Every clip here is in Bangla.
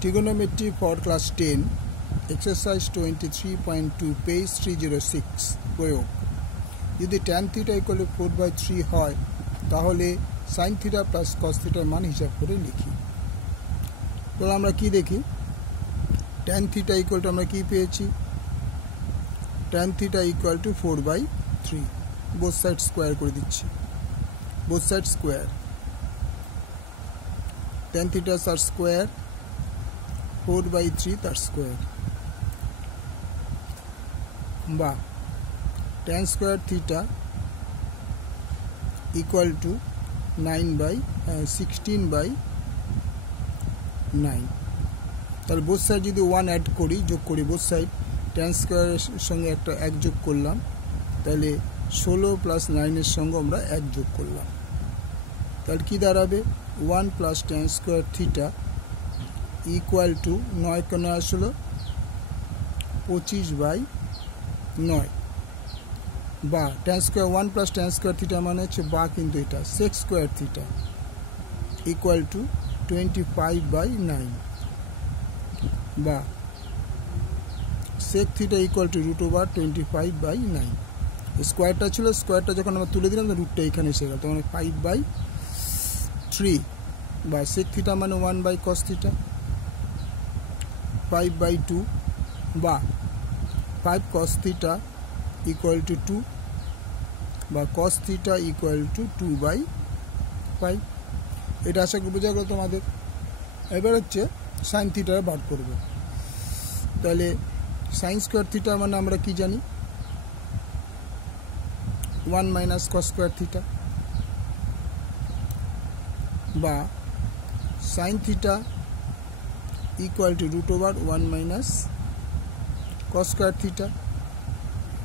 Trigonometry for class 10 exercise 23.2 page 306 প্রয়োগ যদি tan theta equal to 4/3 হয় তাহলে sin theta plus cos theta মান হিসাব করে লিখি। তো আমরা কি দেখি tan theta equal to আমরা কি পেয়েছি tan theta equal to 4/3 both sides square করে দিচ্ছি both sides square tan theta are square 4/3 তার স্কয়ার বা tan square theta equal to 16/9 তাহলে both side যদি 1 অ্যাড করি যোগ করি both side tan square এর সঙ্গে একটা 1 যোগ করলাম তাহলে 16 + 9 এর সঙ্গে আমরা 1 যোগ করলাম তাহলে কি দাঁড়াবে 1 + tan square theta equal to 9 কেন আসলো 25/9 বা tan square 1 + tan square theta মানে হচ্ছে বা কিন্তু এটা sec square theta equal to 25/9 বা sec theta equal to √25/9 স্কয়ারটা ছিল স্কয়ারটা যখন আমরা তুলে দিলাম রুটটা এখানে এসে গেল তখন 5/3 বা sec theta মানে 1/cos theta 5/2 বা 5 cos theta equal to 2 বা cos theta equal to 2/5 এটা আশা করি বোঝা গেল তোমাদের। এবার হচ্ছে sin theta বার করব তাহলে sin square theta মানে আমরা কি জানি 1 - cos square theta বা sin theta equal to √1 - cos square theta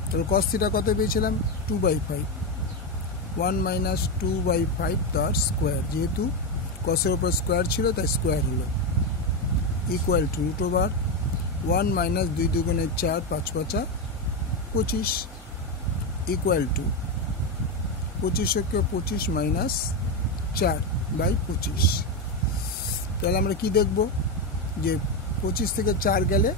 তাহলে cos theta কত পেয়েছিলাম 2/5 1 - 2/5 তার স্কয়ার যেহেতু cos এর উপর স্কয়ার ছিল তাই স্কয়ার হলো equal to √1 - 2 × 4 5 × 5 25 equal to 25 কে 25 - 4/25 তাহলে আমরা কি দেখব যে 25 থেকে 4 গেলে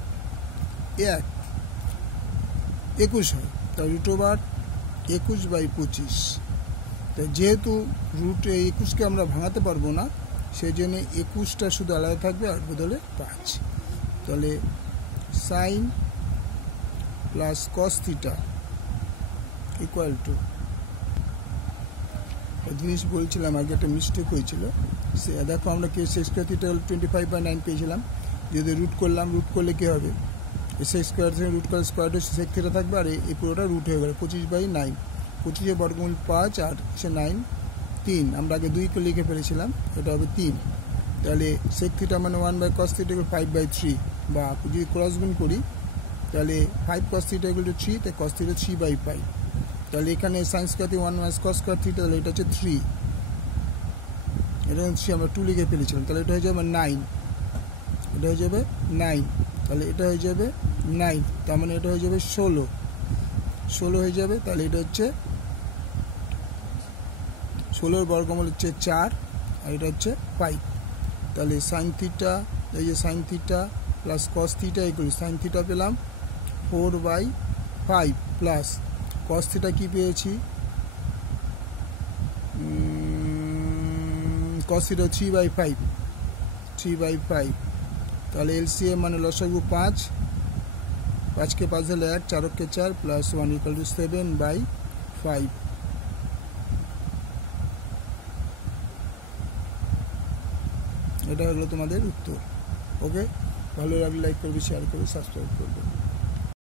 21 হয় তাই √21/25 তাই যেহেতু √21 কে আমরা ভাঙাতে পারবো না সেজন্য 21টা শুধু আলাদা থাকবে আর বদলে 5 তাহলে sin plus cos theta equal to জিনিস বলছিলাম আগে একটা মিস্টেক হয়েছিল সে দেখো আমরা কি sec square theta 25/9 পেয়েছিলাম যদি রুট করলাম রুট করলে কি হবে sec square থেকে রুট করে স্কয়ার sec theta থাকবে আর এই পুরোটা রুট হয়ে গেল 25/9 25 এর বর্গমূল 5 আর সে 9 3 আমরা আগে 2 কে লিখে ফেলেছিলাম এটা হবে 3 তাহলে sec theta মানে 1/cos theta 5/3 বা যদি ক্রস গুণ করি তাহলে 5 cos theta 3 তাই cos theta 3/5 তাহলে এখানে sin square 1 - cos square theta তাহলে এটা হচ্ছে 3 এটা হচ্ছে আমরা 2 লিখে ফেলেছিলাম তাহলে এটা হয়ে যাবে 9 এটা হয়ে যাবে 9 তাহলে এটা হয়ে যাবে 9 তার মানে এটা হয়ে যাবে 16 হয়ে যাবে তাহলে এটা হচ্ছে 16 এর বর্গমূল হচ্ছে 4 আর এটা হচ্ছে 5 তাহলে sin theta এই যে sin theta plus cos theta equal sin theta পেলাম 4/5 plus cos theta কি পেয়েছি cos theta 3/5 তাহলে LCM মানে লসাগু 5 কে 5 দিলে 1 4 কে 4 plus 1 equal to 7/5 এটা হলো তোমাদের উত্তর। ওকে ভালো লাগলে লাইক করবে শেয়ার করবে সাবস্ক্রাইব করবে।